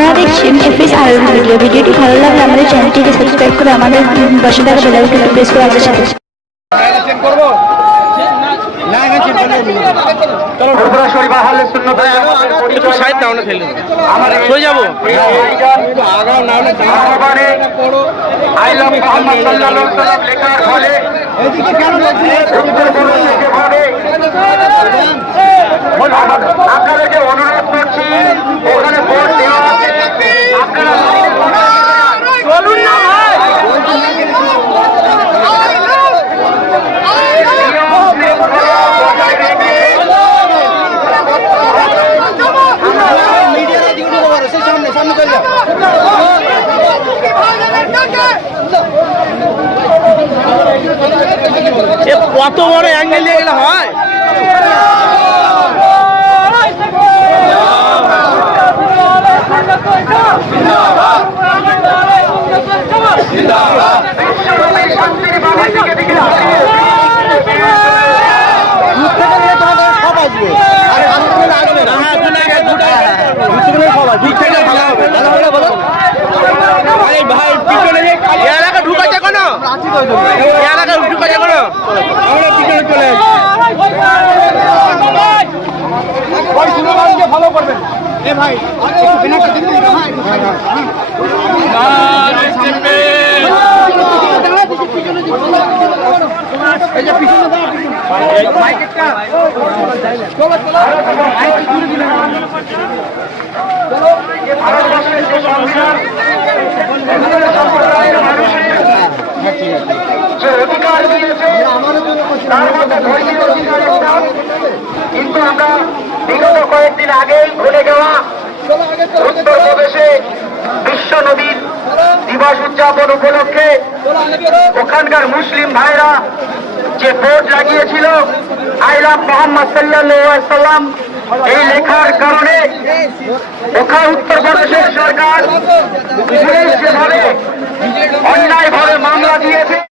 আপনারা দেখছেন এফএস আর ভিডিও ভিডিওটি ভালো লাগলে আমাদের চ্যানেলটিকে সাবস্ক্রাইব করে আমাদের পাশে থাকা বেল আইকনটি প্রেস করে আমাদের সাথে ত্রিপুরা শরীফ আহলে সুন্নাত ওয়াল জামাতের একটু কত বড় অ্যাঙ্গেল দিয়ে গেলে হয়? বিশ্বনবীর শান্তির বাণীকে দিকে হ্যাঁ, দু লাখ, দু লাখ। দূর থেকে ভালো হবে। আরে ভাই, পিছনে যে- এ এলাকা ঢুকাচ্ছে কোনো? এ এলাকা ঢুকাচ্ছে কোনো? আমরা পিছনে চলে আসি। ভারতবর্ষের যে সংবিধান যে অধিকার দিয়েছে কিন্তু আমরা বিগত কয়েকদিন আগেই ভুলে যাওয়া উত্তরপ্রদেশে বিশ্ব নবীর দিবস উদযাপন উপলক্ষে ওখানকার মুসলিম ভাইরা যে বোর্ড লাগিয়েছিল আই লাভ মোহাম্মদ সাল্লাহ সাল্লাম এই লেখার কারণে ওখা উত্তর প্রদেশের সরকার বিশেষভাবে যেভাবে অন্যায়ভাবে মামলা দিয়েছে